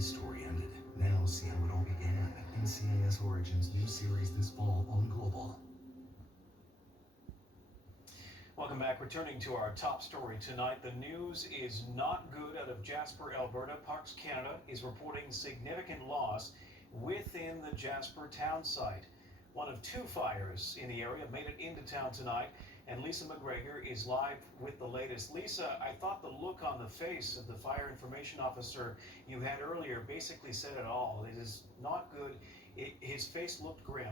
his story ended. Now see how it all began in CIS Origin's new series this fall on Global. Welcome back. Returning to our top story tonight, the news is not good out of Jasper, Alberta. Parks Canada is reporting significant loss within the Jasper town site. One of two fires in the area made it into town tonight, and Lisa McGregor is live with the latest. Lisa, I thought the look on the face of the fire information officer you had earlier basically said it all. It is not good. His face looked grim.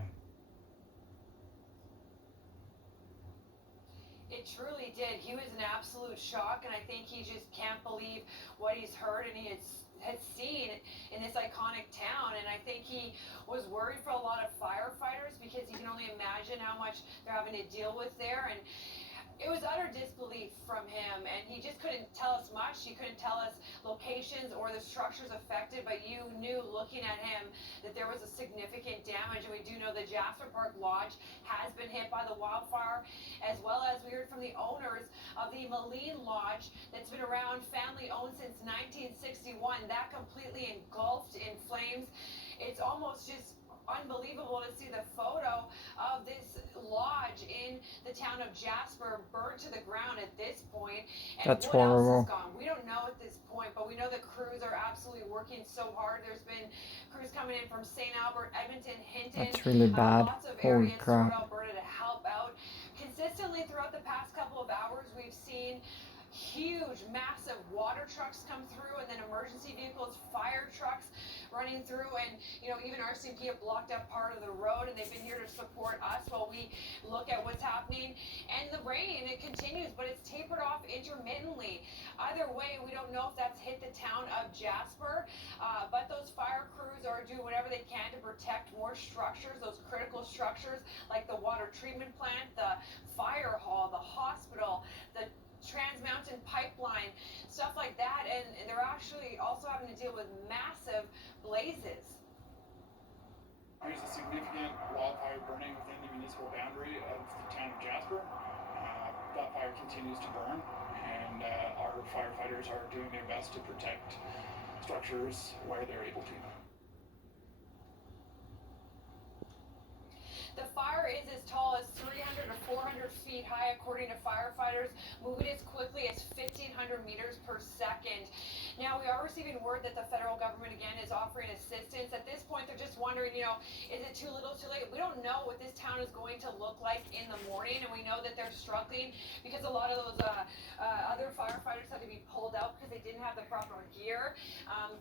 It truly did. He was in absolute shock, and I think he just can't believe what he's heard and he had seen in this iconic town. And I think he was worried for a lot of firefighters because you can only imagine how much they're having to deal with there. And it was utter disbelief from him, and he just couldn't tell us much. He couldn't tell us locations or the structures affected, but you knew looking at him that there was a significant damage. And we do know the Jasper Park Lodge has been hit by the wildfire, as well as we heard from the owners of the Moline Lodge that's been around, family owned since 1961. That completely engulfed in flames. It's almost just unbelievable to see the photo of this lodge in the town of Jasper burnt to the ground at this point. And That's what horrible. else is gone? We don't know at this point, but we know the crews are absolutely working so hard. There's been crews coming in from St. Albert, Edmonton, Hinton. That's really bad. Lots of Holy areas crap. throughout Alberta to help out. Consistently throughout the past couple of hours, we've seen huge, massive water trucks come through, and then emergency vehicles, fire trucks running through, and even RCMP have blocked up part of the road, and they've been here to support us while we look at what's happening. And the rain, it continues, but it's tapered off intermittently. Either way, we don't know if that's hit the town of Jasper, but those fire crews are doing whatever they can to protect more structures, those critical structures like the water treatment plant, the fire hall, the hospital, the Trans Mountain pipeline, stuff like that, and they're actually also having to deal with massive blazes. There's a significant wildfire burning within the municipal boundary of the town of Jasper. That fire continues to burn, and our firefighters are doing their best to protect structures where they're able to. The fire is as tall as 300 to 400 feet high, according to firefighters, moving as quickly as 1,500 meters per second. Now, we are receiving word that the federal government, again, is offering assistance. At this point, they're just wondering, is it too little, too late? We don't know what this town is going to look like in the morning, and we know that they're struggling because a lot of those other firefighters had to be pulled out because they didn't have the proper gear.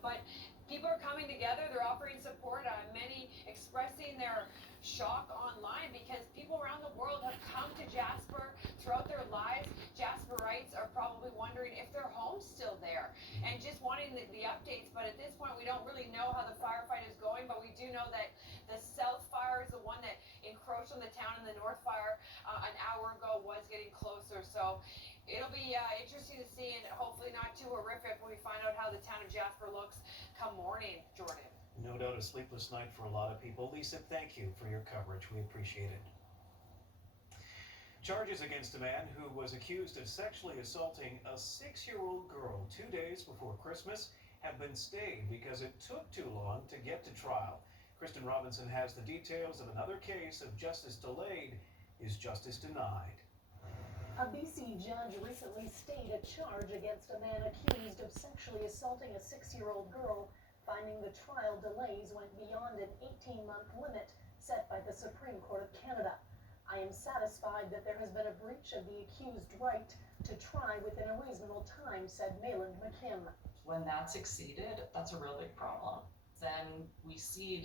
But people are coming together. They're offering support. Many expressing their shock online because people around the world have come to Jasper throughout their lives. Jasperites are probably wondering if their home's still there and just wanting the updates. But at this point, we don't really know how the firefight is going, but we do know that the south fire is the one that encroached on the town, and the north fire an hour ago was getting closer. So it'll be interesting to see, and hopefully not too horrific when we find out how the town of Jasper looks come morning, Jordan. No doubt a sleepless night for a lot of people. Lisa, thank you for your coverage. We appreciate it. Charges against a man who was accused of sexually assaulting a 6-year-old girl 2 days before Christmas have been stayed because it took too long to get to trial. Kristen Robinson has the details of another case of justice delayed is justice denied. A BC judge recently stayed a charge against a man accused of sexually assaulting a 6-year-old girl, finding the trial delays went beyond an 18-month limit set by the Supreme Court of Canada. I am satisfied that there has been a breach of the accused right to try within a reasonable time, said Mayland McKim. When that's exceeded, that's a real big problem. Then we see